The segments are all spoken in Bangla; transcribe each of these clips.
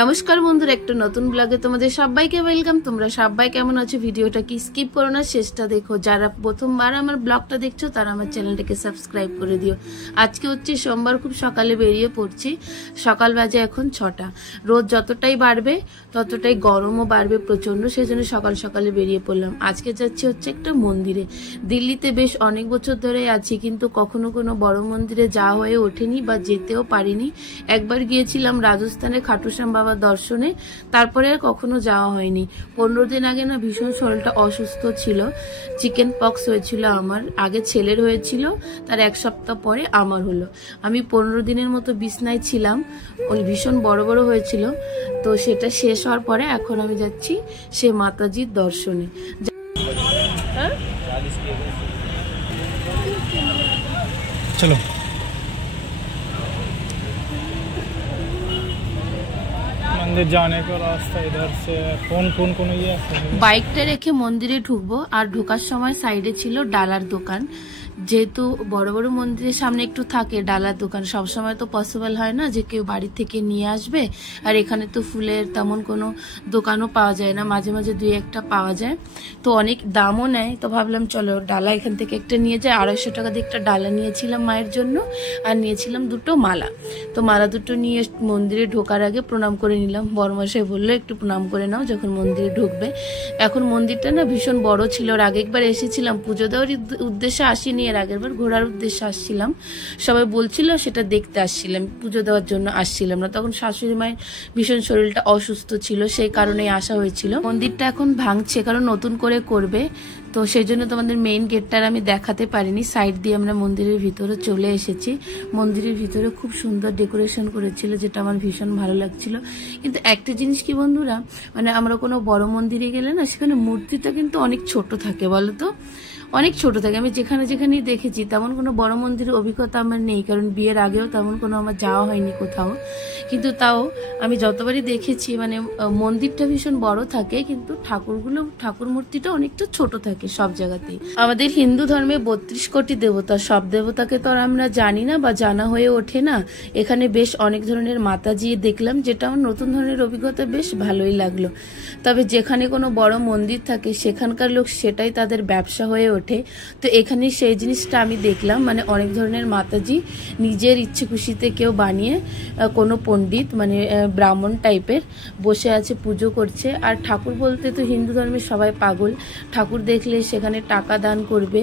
নমস্কার বন্ধুরা, একটা নতুন ব্লগে তোমাদের সবাইকে ওয়েলকাম। তোমরা সবাই কেমন আছো? ভিডিওটা কি স্কিপ করো না, শেষটা দেখো। যারা প্রথমবার আমার ব্লগটা দেখছো তারা আমার চ্যানেলটাকে সাবস্ক্রাইব করে দিও। আজকে হচ্ছে সোমবার, খুব সকালে বেরিয়ে পড়ছি। সকাল বাজে এখন 6টা। রোদ যতটাই বাড়বে ততটাই গরমও বাড়বে প্রচন্ড, সেই জন্য সকাল সকালে বেরিয়ে পড়লাম। আজকে যাচ্ছি হচ্ছে একটা মন্দিরে। দিল্লিতে বেশ অনেক বছর ধরেই আছি, কিন্তু কখনো কোনো বড় মন্দিরে যাওয়া হয়ে ওঠেনি বা যেতেও পারিনি। একবার গিয়েছিলাম রাজস্থানের খাটুশ্যাম বাবার দর্শনে, তারপরে আর কখনো যাওয়া হয়নি। 15 দিন আগে না ভীষণ শরীরটা অসুস্থ ছিল, চিকেন পক্স হয়েছিল আমার। আগে ছেলের হয়েছিল, তার 1 সপ্তাহ পরে আমার হলো। আমি 15 দিনের মতো বিছনায় ছিলাম, ওই ভীষণ বড় বড় হয়েছিল। তো সেটা শেষ হওয়ার পরে এখন আমি যাচ্ছি সে মাতাজির দর্শনে। চলো मंदिर जाने का रास्ता इधर से। कौन ये বাইকটা রেখে মন্দিরে ঢুকবো, আর ঢোকার সময় সাইডে ছিল ডালার দোকান। যেহেতু বড় বড় মন্দিরের সামনে একটু থাকে ডালার দোকান, সবসময় তো পসিবল হয় না যে কেউ বাড়ি থেকে নিয়ে আসবে। আর এখানে তো ফুলের তেমন কোনো দোকানও পাওয়া যায় না, মাঝে মাঝে 2-1টা পাওয়া যায়, তো অনেক দামও নেয়। তো ভাবলাম চলো ডালা এখান থেকে একটা নিয়ে যাই। 250 টাকা দিয়ে একটা ডালা নিয়েছিলাম মায়ের জন্য, আর নিয়েছিলাম 2টো মালা। তো মালা 2টো নিয়ে মন্দিরে ঢোকার আগে প্রণাম করে নিলাম। বড়মশাই বললো একটু প্রণাম করে নাও যখন মন্দিরে ঢুকবে। এখন মন্দিরটা না ভীষণ বড় ছিল, আর আগে একবার এসেছিলাম, পুজো দেওয়ার উদ্দেশ্যে আসিনি, এর আগের বার ঘোরার উদ্দেশ্যে আসছিলাম। সবাই বলছিল সেটা দেখতে আসছিলাম, পুজো দেওয়ার জন্য আসছিলাম না। তখন শাশুড়ি মায়ের ভীষণ শরীরটা অসুস্থ ছিল, সেই কারণেই আসা হয়েছিল। মন্দিরটা এখন ভাঙছে, কারণ নতুন করে করবে, তো সেই জন্য তোমাদের মেইন গেটটার আমি দেখাতে পারিনি। সাইড দিয়ে আমরা মন্দিরের ভিতরে চলে এসেছি। মন্দিরের ভিতরে খুব সুন্দর ডেকোরেশন করেছিল, যেটা আমার ভীষণ ভালো লাগছিল। কিন্তু একটা জিনিস কি বন্ধুরা, মানে আমরা কোনো বড় মন্দিরে গেলে না, সেখানে মূর্তিটা কিন্তু অনেক ছোট থাকে, বলো তো, অনেক ছোট থাকে। আমি যেখানেই দেখেছি তেমন কোনো বড় মন্দিরের অভিজ্ঞতা আমার নেই, কারণ বিয়ের আগেও তেমন কোনো আমার যাওয়া হয়নি কোথাও। কিন্তু তাও আমি যতবারই দেখেছি, মানে মন্দিরটা ভীষণ বড় থাকে, কিন্তু ঠাকুর মূর্তিটা অনেকটা ছোট থাকে সব জায়গাতেই। আমাদের হিন্দু ধর্মে 32 কোটি দেবতা, সব দেবতাকে তো আর আমরা জানি না বা জানা হয়ে ওঠে না। এখানে বেশ অনেক ধরনের মাতাজি দেখলাম, যেটা আমার নতুন ধরনের অভিজ্ঞতা, বেশ ভালোই লাগলো। তবে যেখানে কোনো বড় মন্দির থাকে সেখানকার লোক সেটাই তাদের ব্যবসা হয়ে ওঠে। তো এখানে সেই জিনিসটা আমি দেখলাম, মানে অনেক ধরনের মাতাজি নিজের ইচ্ছে খুশিতে কেউ বানিয়ে, কোনো পণ্ডিত মানে ব্রাহ্মণ টাইপের বসে আছে, পুজো করছে। আর ঠাকুর বলতে তো হিন্দু ধর্মের সবাই পাগল, ঠাকুর দেখলে সেখানে টাকা দান করবে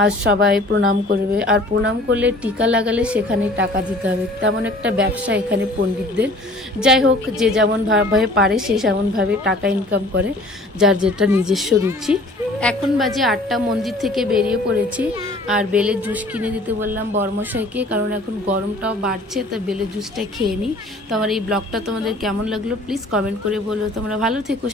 আর সবাই প্রণাম করবে, আর প্রণাম করলে টিকা লাগালে সেখানে টাকা দিতে হবে। তেমন একটা ব্যবসা এখানে পণ্ডিতদের। যাই হোক, যে যেমন ভাবে পারে সে সেমনভাবে টাকা ইনকাম করে, যার যেটা নিজস্ব রুচি। এখন বাজে 8টা, মন্দির থেকে বেরিয়ে পড়েছি। আর বেলের জুস কিনে দিতে বললাম বড়মশাইকে, কারণ এখন গরমটাও বাড়ছে, তাই বেলের জুসটা খেয়ে নিই। তো আমার এই ব্লগটা তোমাদের কেমন লাগলো প্লিজ কমেন্ট করে বলো। তোমরা ভালো থেকো।